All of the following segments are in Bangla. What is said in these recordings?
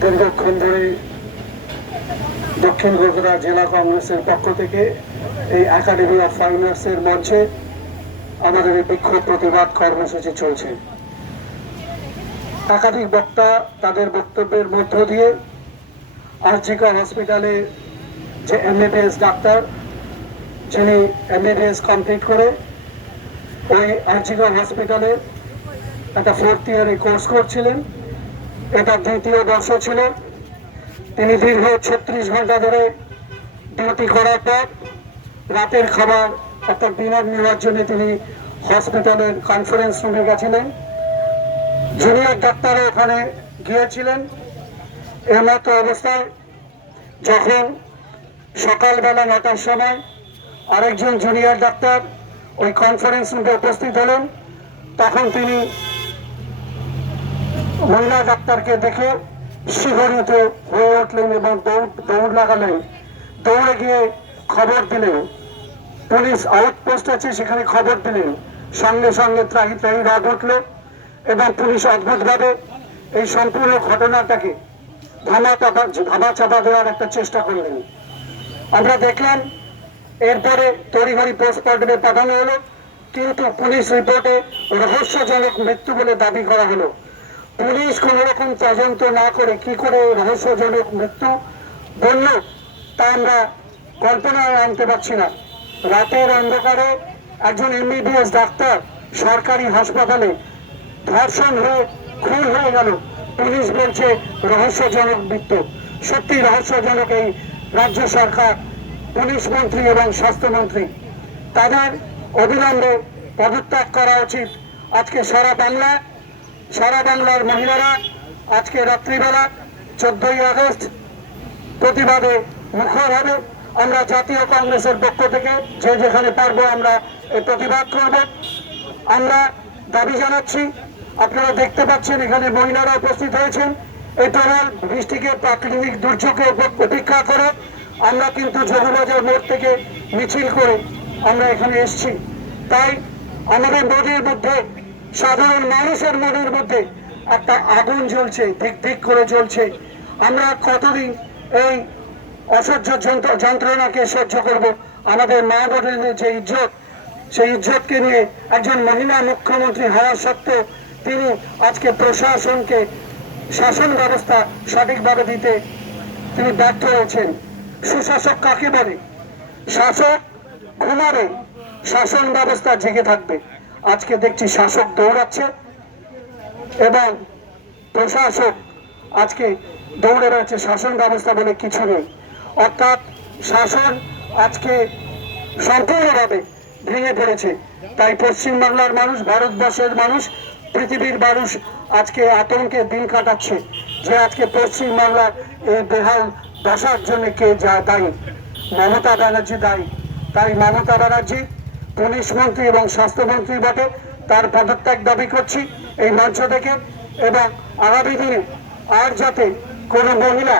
দীর্ঘক্ষণ ধরে দক্ষিণ কলকাতা জেলা কংগ্রেসের পক্ষ থেকে এই একাডেমি অফ ফাইন আর্টসের মঞ্চে আমাদের এই বিক্ষোভ প্রতিবাদ কর্মসূচি চলছে। একাধিক বক্তা তাদের বক্তব্যের মধ্য দিয়ে আরজিকর হসপিটালে যে এমবিবিএস ডাক্তার, যিনি এমবিবিএস কমপ্লিট করে ওই আরজিকর হসপিটালে একটা 4th ইয়ারে কোর্স করছিলেন, এটা 2য় বর্ষ ছিল। তিনি দীর্ঘ 36 ঘন্টা ধরে ডিউটি করার পর রাতের খাবার অর্থাৎ ডিনার নেওয়ার জন্য তিনি হসপিটালের কনফারেন্স রুমে গেছিলেন। জুনিয়র ডাক্তারও ওখানে গিয়েছিলেন। এর মতো অবস্থায় যখন সকালবেলা 9টার সময় আরেকজন জুনিয়র ডাক্তার ওই কনফারেন্স রুমে উপস্থিত হলেন, তখন তিনি মহিলা ডাক্তারকে দেখে শিহরিত হয়ে উঠলেন এবং দৌড় লাগালেন। দৌড়ে গিয়ে খবর দিলেন, পুলিশ আউটপোস্ট আছে সেখানে খবর দিলেন। সঙ্গে সঙ্গে ত্রাহি ত্রাহি রাগ উঠল এবং পুলিশ অদ্ভুতভাবে এই সম্পূর্ণ ঘটনাটাকে ধামা চাপা দেওয়ার একটা চেষ্টা করলেন। আমরা দেখলাম এরপরে তড়িঘড়ি পোস্টমর্টমে পাঠানো হলো, কিন্তু পুলিশ রিপোর্টে রহস্যজনক মৃত্যু বলে দাবি করা হলো। পুলিশ কোন রকম তদন্ত না করে কি করে রহস্যজনক মৃত্যু বলল তা আমরা কল্পনায় আনতে পারছি না। রাতের অন্ধকারে একজন এমবিবিএস ডাক্তার সরকারি হাসপাতালে ধর্ষণ হয়ে খুন হয়ে গেল, পুলিশ বলছে রহস্যজনক মৃত্যু। সত্যি রহস্যজনক। এই রাজ্য সরকার, পুলিশ মন্ত্রী এবং স্বাস্থ্যমন্ত্রী, তাদের অবিলম্বে পদত্যাগ করা উচিত। আজকে সারা বাংলার মহিলারা আজকে রাত্রিবেলা 14ই আগস্ট প্রতিবাদে মুখর হবে। আমরা জাতীয় কংগ্রেসের পক্ষ থেকে যে যেখানে পারবো আমরা এই প্রতিবাদ করব। আমরা দাবি জানাচ্ছি, আপনারা দেখতে পাচ্ছেন এখানে মহিলারা উপস্থিত হয়েছেন। এই প্রবল বৃষ্টিকে, প্রাকৃতিক দুর্যোগে উপেক্ষা করে আমরা কিন্তু যোগবাজার মোড় থেকে মিছিল করে আমরা এখানে এসেছি। তাই আমাদের মনের মধ্যে, সাধারণ মানুষের মনের মধ্যে একটা আগুন জ্বলছে, দিক দিক করে জ্বলছে। আমরা কতদিন এই অসহ্য যন্ত্রণাকে সহ্য করব? আমাদের মা বোনেদের যে ইজ্জত, সেই ইজ্জতকে নিয়ে একজন মহিলা মুখ্যমন্ত্রী হওয়া সত্ত্বেও তিনি আজকে প্রশাসনকে শাসন ব্যবস্থা সঠিকভাবে দিতে তিনি ব্যর্থ হয়েছেন। সুশাসক কাকে বলে? শাসক ঘুমাবে, শাসন ব্যবস্থা জেগে থাকবে। আজকে দেখছি শাসক দৌড়াচ্ছে এবং প্রশাসক আজকে দৌড়ে রয়েছে। শাসন ব্যবস্থা বলে কিছু নেই, অর্থাৎ শাসন আজকে সম্পূর্ণভাবে ভেঙে পড়েছে। তাই পশ্চিমবাংলার মানুষ, ভারতবর্ষের মানুষ, পৃথিবীর মানুষ আজকে আতঙ্কে দিন কাটাচ্ছে যে আজকে পশ্চিমবাংলার এই বেহাল দশার জন্য কে দায়ী? মমতা ব্যানার্জি দায়ী। তাই মমতা ব্যানার্জি পুলিশ মন্ত্রী এবং স্বাস্থ্যমন্ত্রী বটে, তার পদত্যাগ দাবি করছি এই মঞ্চ থেকে। এবং আগামী দিনে আর যাতে কোনো মহিলা,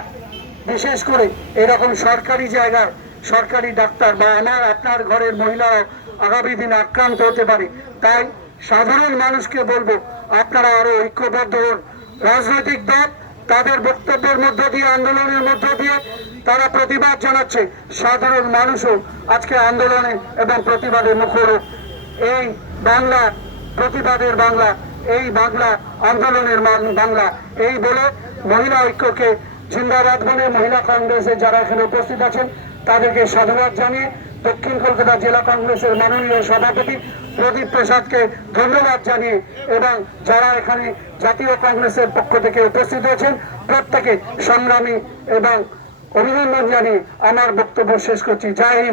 বিশেষ করে এরকম সরকারি জায়গায় সরকারি ডাক্তার বা আপনার ঘরের মহিলারা আগামী দিনে আক্রান্ত হতে পারে, তাই সাধারণ মানুষকে বলবো আপনারা আরো ঐক্যবদ্ধ হন। রাজনৈতিক দল তাদের বক্তব্যের মধ্য দিয়ে, আন্দোলনের মধ্য দিয়ে তারা প্রতিবাদ জানাচ্ছে। সাধারণ মানুষও আজকে আন্দোলনে এবং প্রতিবাদে মুখর। এই বাংলা প্রতিবাদের বাংলা, এই বাংলা আন্দোলনের বাংলা। এই বলে মহিলা ঐক্যকে জিন্দাবাদ বলে মহিলা কংগ্রেসের যারা এখানে উপস্থিত আছেন তাদেরকে সাধুবাদ জানিয়ে দক্ষিণ কলকাতা জেলা কংগ্রেসের মাননীয় সভাপতি প্রদীপ প্রসাদকে ধন্যবাদ জানিয়ে এবং যারা এখানে জাতীয় কংগ্রেসের পক্ষ থেকে উপস্থিত হয়েছেন প্রত্যেকে সংগ্রামী এবং অভিনন্দন জানিয়ে আমার বক্তব্য শেষ করছি। জয় হিন্দ,